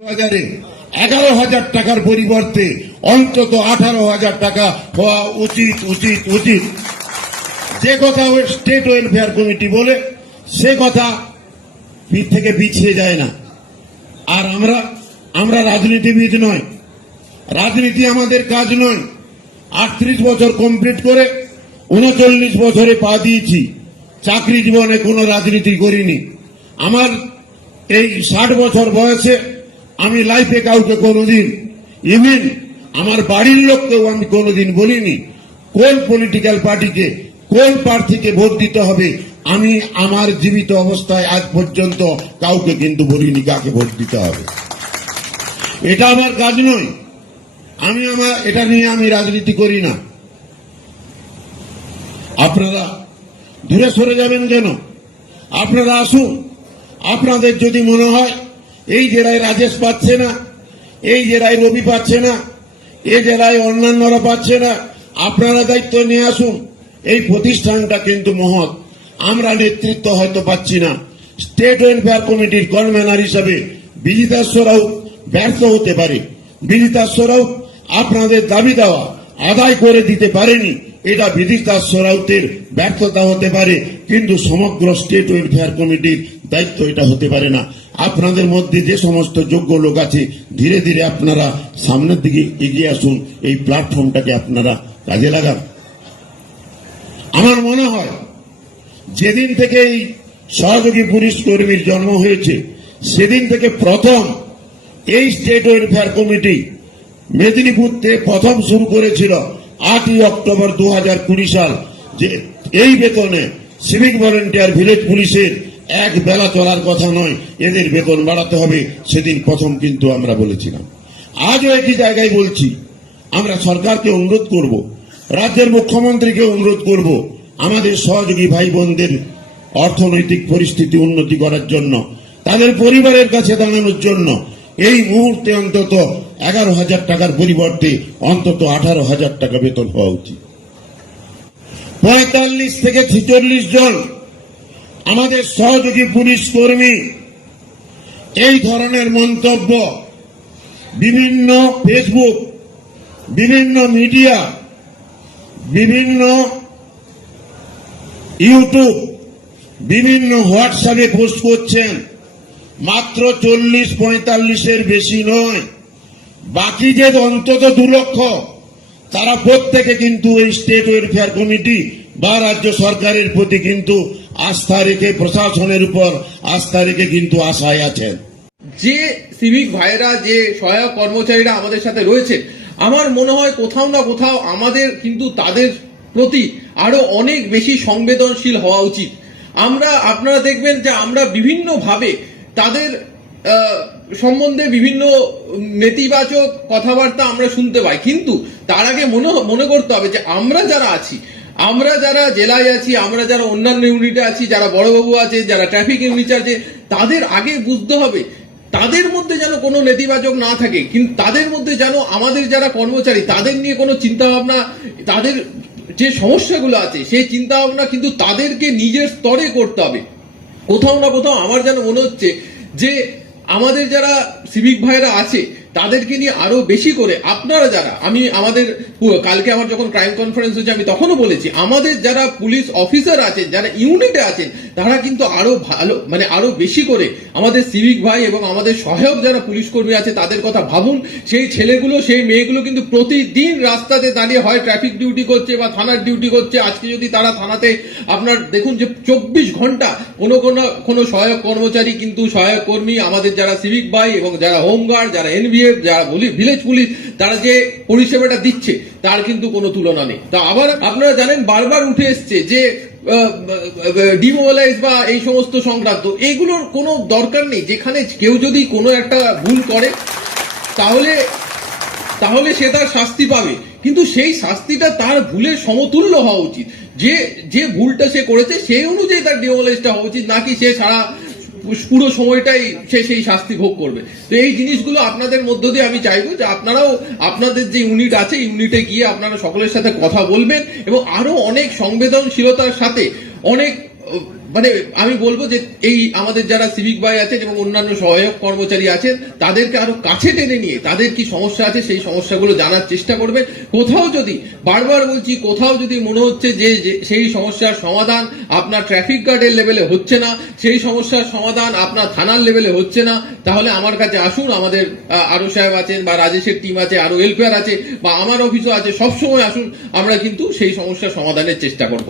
বাজারে 11,000 টাকার পরিবর্তে অন্তত 18,000 টাকা হওয়া উচিত উচিত উচিত। যে কথা স্টেট ওয়েলফেয়ার কমিটি বলে সে কথা থেকে পিছিয়ে যায় না। আর আমরা রাজনীতিবিদ নয়, রাজনীতি আমাদের কাজ নয়। 38 বছর কমপ্লিট করে 39 বছরে পা দিয়েছি। চাকরি জীবনে কোনো রাজনীতি করিনি। আমার এই 60 বছর বয়সে আমি লাইফে কাউকে কোনোদিন, ইভেন আমার বাড়ির লোককেও আমি কোনোদিন বলিনি কোন পলিটিক্যাল পার্টিকে, কোন প্রার্থীকে ভোট দিতে হবে। আমি আমার জীবিত অবস্থায় আজ পর্যন্ত কাউকে কিন্তু বলিনি কাকে ভোট দিতে হবে। এটা আমার কাজ নয়। এটা নিয়ে আমি রাজনীতি করি না। আপনারা দূরে সরে যাবেন কেন? আপনারা আসুন। আপনাদের যদি মনে হয় এই জেলায় রাজেশ পাচ্ছে না, এই জেলায় রবি পাচ্ছে না, এই জেলায় অন্যান্যরা পাচ্ছে না, আপনারা দায়িত্ব নিয়ে আসুন। এই প্রতিষ্ঠানটা কিন্তু মহৎ। আমরা নেতৃত্ব হয়তো পাচ্ছি না। স্টেট ওয়েলফেয়ার কমিটির কনভেনার হিসাবে বিজিতাশ্বরাও ব্যর্থ হতে পারে। বিজিতাশ্বরাও আপনাদের দাবি দেওয়া আদায় করে দিতে পারেনি, এটা বিজিতাশ্বরাউতের ব্যর্থতা হতে পারে, কিন্তু সমগ্র স্টেট ওয়েলফেয়ার কমিটির দায়িত্ব এটা হতে পারে না। আপনাদের মধ্যে যে সমস্ত যোগ্য লোক আছে ধীরে ধীরে আপনারা সামনের দিকে এগিয়ে আসুন, এই প্ল্যাটফর্মটাকে আপনারা কাজে লাগান। আমার মনে হয় যেদিন থেকে এই সহযোগী পুলিশ কর্মীর জন্ম হয়েছে সেদিন থেকে প্রথম এই স্টেট ওয়েলফেয়ার কমিটি মেদিনীপুরতে প্রথম শুরু করেছিল 8ই অক্টোবর 2020 সাল, যে এই বেতনে সিভিক ভলেন্টিয়ার ভিলেজ পুলিশের এক বেলা চলার কথা নয়, এদের বেতন বাড়াতে হবে। সেদিন প্রথম কিন্তু আমরা বলেছিলাম। আজও একই জায়গায় বলছি, আমরা সরকারকে অনুরোধ করব, রাজ্যের মুখ্যমন্ত্রীকে অনুরোধ করব, আমাদের সহযোগী ভাই বোনদের অর্থনৈতিক পরিস্থিতি উন্নতি করার জন্য, তাদের পরিবারের কাছে দাঁড়ানোর জন্য এই মুহূর্তে অন্তত 11,000 টাকার পরিবর্তে অন্তত 18,000 টাকা বেতন হওয়া উচিত। 45 থেকে 46 জন আমাদের সহযোগী পুলিশ কর্মী এই ধরনের মন্তব্য বিভিন্ন ফেসবুক, বিভিন্ন মিডিয়া, বিভিন্ন ইউটিউব, বিভিন্ন হোয়াটসঅ্যাপে পোস্ট করছেন। মাত্র 40-45-এর বেশি নয়, বাকি যে অন্তত 2 লক্ষ, তারা প্রত্যেকে কিন্তু এই স্টেট ওয়েলফেয়ার কমিটি বা রাজ্য সরকারের প্রতি কিন্তু আস্থা রেখে, প্রশাসনের উপর আস্থা রেখে কিন্তু আশায় আছেন। যে সিভিক ভাইরা, যে সহায়ক কর্মচারীরা আমাদের সাথে রয়েছে, আমার মনে হয় কোথাও না কোথাও আমাদের কিন্তু তাদের প্রতি আরো অনেক বেশি সংবেদনশীল হওয়া উচিত। আপনারা দেখবেন যে আমরা বিভিন্নভাবে তাদের সম্বন্ধে বিভিন্ন নেতিবাচক কথাবার্তা আমরা শুনতে পাই, কিন্তু তার আগে মনে করতে হবে যে আমরা যারা আছি, আমরা যারা জেলায় আছি, আমরা যারা অন্যান্য ইউনিটে আছি, যারা বড়বাবু আছে, যারা ট্রাফিক ইউনিট আছে, তাদের আগে বুঝতে হবে তাদের মধ্যে যেন কোনো নেতিবাচক না থাকে, কিন্তু তাদের মধ্যে যেন আমাদের যারা কর্মচারী তাদের নিয়ে কোনো চিন্তা ভাবনা, তাদের যে সমস্যাগুলো আছে সেই চিন্তা ভাবনা কিন্তু তাদেরকে নিজের স্তরে করতে হবে। কোথাও না কোথাও আমার যেন মনে হচ্ছে যে আমাদের যারা সিভিক ভাইরা আছে তাদেরকে নিয়ে আরো বেশি করে আপনারা যারা, কালকে আমার যখন ক্রাইম কনফারেন্স হয়েছে আমি তখনও বলেছি, আমাদের যারা পুলিশ অফিসার আছেন, যারা ইউনিটে আছেন, তারা কিন্তু আরো ভালো, আরো বেশি করে আমাদের সিভিক ভাই এবং আমাদের সহায়ক যারা পুলিশ কর্মী আছে তাদের কথা ভাবুন। সেই ছেলেগুলো, সেই মেয়েগুলো কিন্তু প্রতিদিন রাস্তাতে দাঁড়িয়ে হয় ট্রাফিক ডিউটি করছে বা থানার ডিউটি করছে। আজকে যদি তারা থানাতে, আপনার দেখুন যে 24 ঘন্টা কোনো সহায়ক কর্মচারী কিন্তু সহায়ক কর্মী, আমাদের যারা সিভিক ভাই এবং যারা হোমগার্ড, যারা এনভিএফ, যারা ভিলেজ পুলিশ, তারা যে পরিষেবাটা দিচ্ছে তার কিন্তু কোনো তুলনা নেই। তা আবার আপনারা জানেন বারবার উঠে এসছে যে ডিমোবালাইজ বা এই সমস্ত সংক্রান্ত, এগুলোর কোনো দরকার নেই। যেখানে কেউ যদি কোনো একটা ভুল করে তাহলে সে তার শাস্তি পাবে, কিন্তু সেই শাস্তিটা তার ভুলের সমতুল্য হওয়া উচিত। যে ভুলটা সে করেছে সেই অনুযায়ী তার ডিমোবালাইজটা হওয়া উচিত, নাকি সে পুরো সময়টাই সে সেই শাস্তি ভোগ করবে। তো এই জিনিসগুলো আপনাদের মধ্য দিয়ে আমি চাইবো যে আপনারাও আপনাদের যে ইউনিট আছে ইউনিটে গিয়ে আপনারা সকলের সাথে কথা বলবেন এবং আরো অনেক সংবেদনশীলতার সাথে, অনেক মানে আমি বলবো যে এই আমাদের যারা সিভিক ভাই আছেন এবং অন্যান্য সহায়ক কর্মচারী আছেন তাদেরকে আরো কাছে টেনে নিয়ে তাদের কি সমস্যা আছে সেই সমস্যাগুলো জানার চেষ্টা করবেন। কোথাও যদি, বারবার বলছি, কোথাও যদি মনে হচ্ছে যে সেই সমস্যার সমাধান আপনার ট্রাফিক গার্ডের লেভেলে হচ্ছে না, সেই সমস্যার সমাধান আপনার থানার লেভেলে হচ্ছে না, তাহলে আমার কাছে আসুন। আমাদের আরো সাহেব আছেন বা রাজেশের টিম আছে, আরো ওয়েলফেয়ার আছে বা আমার অফিসও আছে, সবসময় আসুন, আমরা কিন্তু সেই সমস্যার সমাধানের চেষ্টা করব।